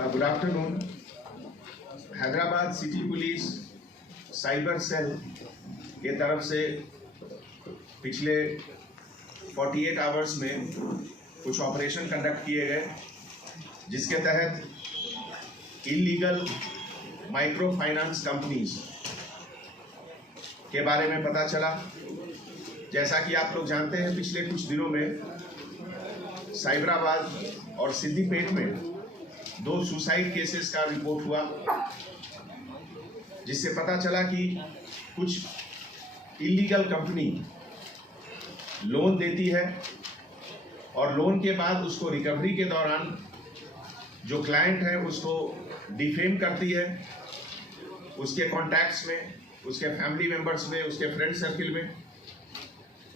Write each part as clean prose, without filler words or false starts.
Good afternoon. Hyderabad city police cyber cell के तरफ से पिछले 48 आवर्स में कुछ ऑपरेशन कंडक्ट किए गए, जिसके तहत इल्लीगल माइक्रो फाइनेंस कंपनीज के बारे में पता चला। जैसा कि आप लोग जानते हैं, पिछले कुछ दिनों में साइबराबाद और सिद्दीपेट में 2 सुसाइड केसेस का रिपोर्ट हुआ, जिससे पता चला कि कुछ इल्लीगल कंपनी लोन देती है और लोन के बाद उसको रिकवरी के दौरान जो क्लाइंट है उसको डिफेम करती है, उसके कॉन्टैक्ट्स में, उसके फैमिली मेंबर्स में, उसके फ्रेंड सर्किल में,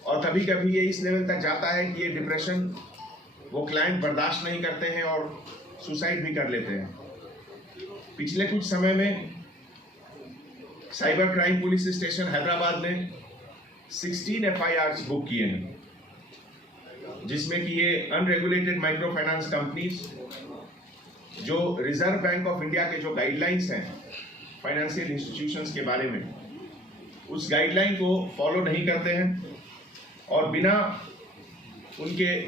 और कभी कभी ये इस लेवल तक जाता है कि ये डिप्रेशन वो क्लाइंट बर्दाश्त नहीं करते हैं और सुसाइड भी कर लेते हैं। पिछले कुछ समय में cyber crime police station Hyderabad ने 16 FIRs बुक किए हैं, जिसमें कि ये अनरेगुलेटेड माइक्रो फाइनेंस कंपनीज जो रिजर्व बैंक ऑफ इंडिया के जो गाइडलाइंस हैं फाइनेंशियल इंस्टीट्यूशंस के बारे में, उस गाइडलाइन को फॉलो नहीं करते हैं और बिना उनके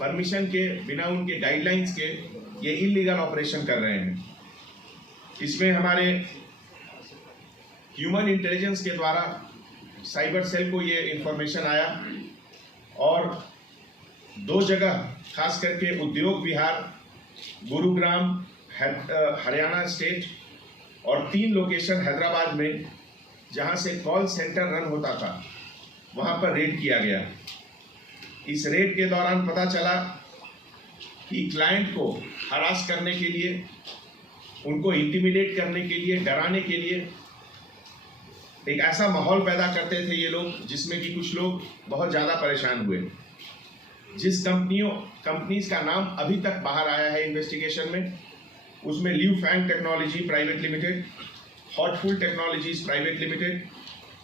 परमिशन के, बिना उनके गाइडलाइंस के ये इल्लीगल ऑपरेशन कर रहे हैं। इसमें हमारे ह्यूमन इंटेलिजेंस के द्वारा साइबर सेल को ये इंफॉर्मेशन आया और 2 जगह, खास करके उद्योग विहार, गुरुग्राम हरियाणा स्टेट, और 3 लोकेशन हैदराबाद में जहां से कॉल सेंटर रन होता था, वहां पर रेड किया गया। इस रेड के दौरान पता चला कि क्लाइंट को हरास करने के लिए, उनको इंटिमिडेट करने के लिए, डराने के लिए एक ऐसा माहौल पैदा करते थे ये लोग, जिसमें कि कुछ लोग बहुत ज़्यादा परेशान हुए। जिस कंपनीज का नाम अभी तक बाहर आया है इन्वेस्टिगेशन में, उसमें Liu Fang technology private limited, Hotful technologies private limited,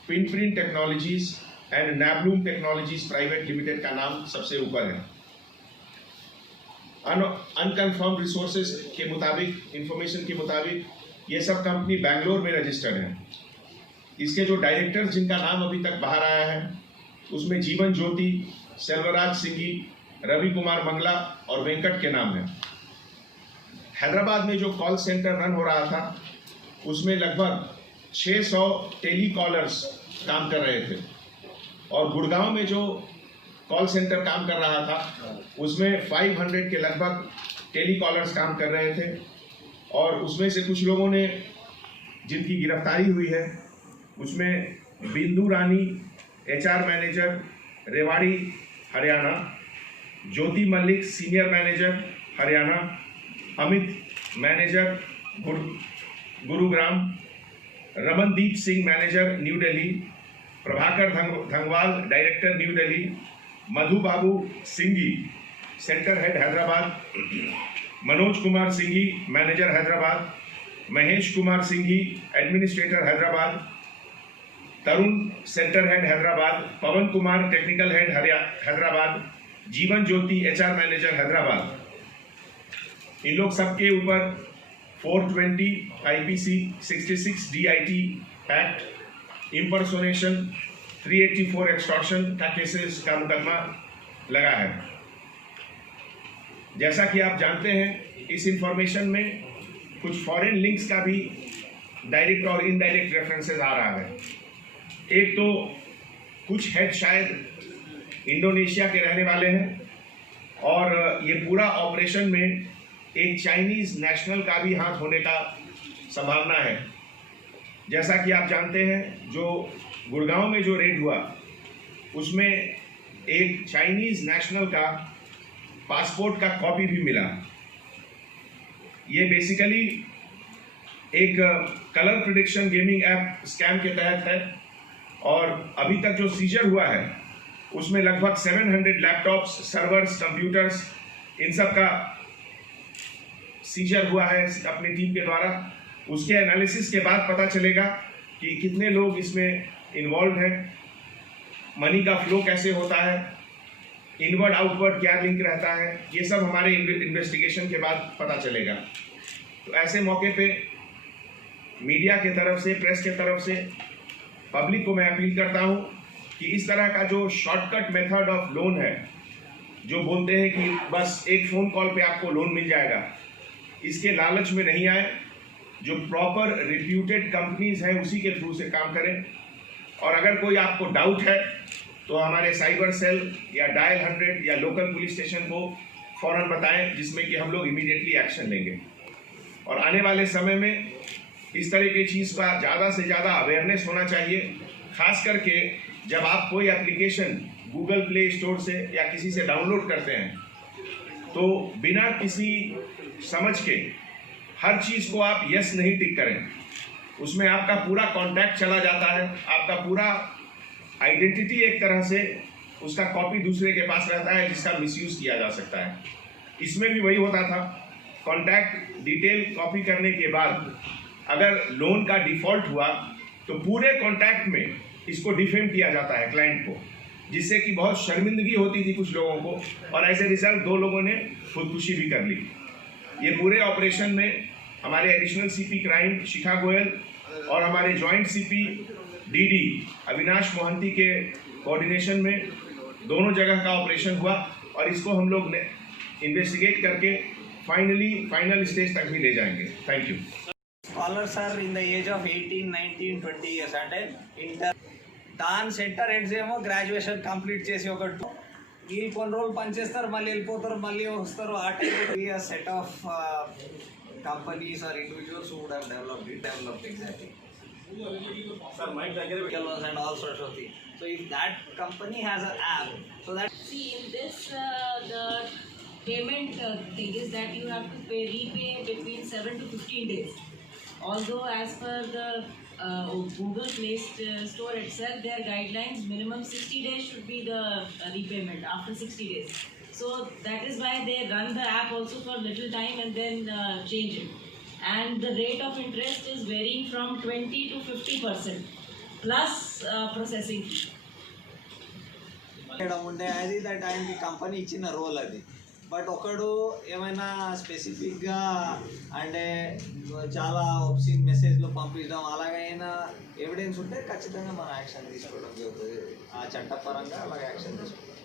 Pinprint technologies and Nabloom technologies private limited का नाम सबसे ऊपर है। अनकन्फर्म रिसोर्सेज के मुताबिक, इंफॉर्मेशन के मुताबिक, ये सब कंपनी बैंगलोर में रजिस्टर्ड है। इसके जो डायरेक्टर्स जिनका नाम अभी तक बाहर आया है, उसमें जीवन ज्योति, सेल्वराज सिंघी, रवि कुमार मंगला और वेंकट के नाम है। हैदराबाद में जो कॉल सेंटर रन हो रहा था, उसमें लगभग 600 टेलीकॉलर्स काम कर रहे थे, और गुड़गांव में जो कॉल सेंटर काम कर रहा था, उसमें 500 के लगभग टेलीकॉलर्स काम कर रहे थे। और उसमें से कुछ लोगों ने जिनकी गिरफ्तारी हुई है, उसमें Bindu Rani HR manager Rewari Haryana, Jyoti Mallik senior manager Haryana, Amit manager Gurugram, Ramandeep Singh manager new Delhi, Prabhakar Dhangwal director new Delhi, Madhu Babu Singhi centre head Hyderabad, Manoj Kumar Singhi manager Hyderabad, Mahesh Kumar Singhi administrator Hyderabad, Tarun centre head Hyderabad, Pawan Kumar technical head Hyderabad, Jeevan Jyoti HR manager Hyderabad. इन लोग सबके ऊपर 420 IPC 66 DIT act, impersonation, 384 extortion का केसेस का मुकदमा लगा है। जैसा कि आप जानते हैं, इस इंफॉर्मेशन में कुछ फॉरेन लिंक्स का भी डायरेक्ट और इनडायरेक्ट रेफरेंसेस आ रहा है। एक तो कुछ हेड शायद इंडोनेशिया के रहने वाले हैं, और ये पूरा ऑपरेशन में एक चाइनीज नेशनल का भी हाथ होने का संभावना है। जैसा कि आप जानते हैं, जो गुड़गांव में जो रेड हुआ, उसमें एक चाइनीज नेशनल का पासपोर्ट का कॉपी भी मिला। ये बेसिकली एक colour prediction gaming app scam के तहत है, और अभी तक जो सीजर हुआ है, उसमें लगभग 700 लैपटॉप्स, सर्वर्स, कंप्यूटर्स, इन सब का सीजर हुआ है अपनी टीम के द्वारा। उसके एनालिसिस के बाद पता चलेगा कि कितने लोग इसमें इन्वॉल्व हैं, मनी का फ्लो कैसे होता है, इनवर्ड आउटवर्ड क्या लिंक रहता है, ये सब हमारे इन्वेस्टिगेशन के बाद पता चलेगा। तो ऐसे मौके पे मीडिया के तरफ से, प्रेस के तरफ से पब्लिक को मैं अपील करता हूँ कि इस तरह का जो शॉर्टकट मेथड ऑफ लोन है, जो बोलते हैं कि बस एक फ़ोन कॉल पे आपको लोन मिल जाएगा, इसके लालच में नहीं आए। जो प्रॉपर रिप्यूटेड कंपनीज हैं उसी के थ्रू से काम करें। और अगर कोई आपको डाउट है तो हमारे साइबर सेल या डायल 100 या लोकल पुलिस स्टेशन को फ़ौरन बताएं, जिसमें कि हम लोग इमीडिएटली एक्शन लेंगे। और आने वाले समय में इस तरह की चीज़ का ज़्यादा से ज़्यादा अवेयरनेस होना चाहिए, खास करके जब आप कोई एप्लीकेशन गूगल प्ले स्टोर से या किसी से डाउनलोड करते हैं तो बिना किसी समझ के हर चीज़ को आप यस नहीं टिक करें। उसमें आपका पूरा कॉन्टैक्ट चला जाता है, आपका पूरा आइडेंटिटी एक तरह से उसका कॉपी दूसरे के पास रहता है, जिसका मिसयूज़ किया जा सकता है। इसमें भी वही होता था, कॉन्टैक्ट डिटेल कॉपी करने के बाद अगर लोन का डिफ़ॉल्ट हुआ तो पूरे कॉन्टैक्ट में इसको डिफेम किया जाता है क्लाइंट को, जिससे कि बहुत शर्मिंदगी होती थी कुछ लोगों को, और ऐसे रिजल्ट 2 लोगों ने खुदकुशी भी कर ली। ये पूरे ऑपरेशन में हमारे एडिशनल सीपी क्राइम शिखा गोयल और हमारे joint CP DD Avinash Mohanty के कोऑर्डिनेशन में दोनों जगह का ऑपरेशन हुआ, और इसको हम लोग ने इन्वेस्टिगेट करके फाइनल स्टेज तक भी ले जाएंगे। Thank you. Scholars are in the age of 18, 19, 20 years అంటే ఇంటర్ దాని సెంటర్ ఎండ్స్ ఏమో గ్రాడ్యుయేషన్ కంప్లీట్ చేసి ఒక వీళ్ళు కొన్ని రోజులు పనిచేస్తారు, మళ్ళీ వెళ్ళిపోతారు, మళ్ళీ వస్తారు. ఆ type set of companies or individuals would have developed exactly and all sorts of things. So if that company has an app, so that See, in this, the payment thing is that you have to repay between 7 to 15 days. Although as per the Google Play Store itself, their guidelines, minimum 60 days should be the repayment after 60 days. So that is why they run the app also for little time and then change it. And the rate of interest is varying from 20 to 50% plus processing fee. ఇక్కడ ఉండే అది that ఆయనకి company ఇచ్చిన role అది. But ఒకడు ఏమైనా స్పెసిఫిక్గా అంటే చాలా ఒబ్సీన్ మెసేజ్లు పంపించడం అలాగైనా ఎవిడెన్స్ ఉంటే ఖచ్చితంగా మనం యాక్షన్ తీసుకోవడం జరుగుతుంది. ఆ చట్టపరంగా అలాగే యాక్షన్ తీసుకోవడం.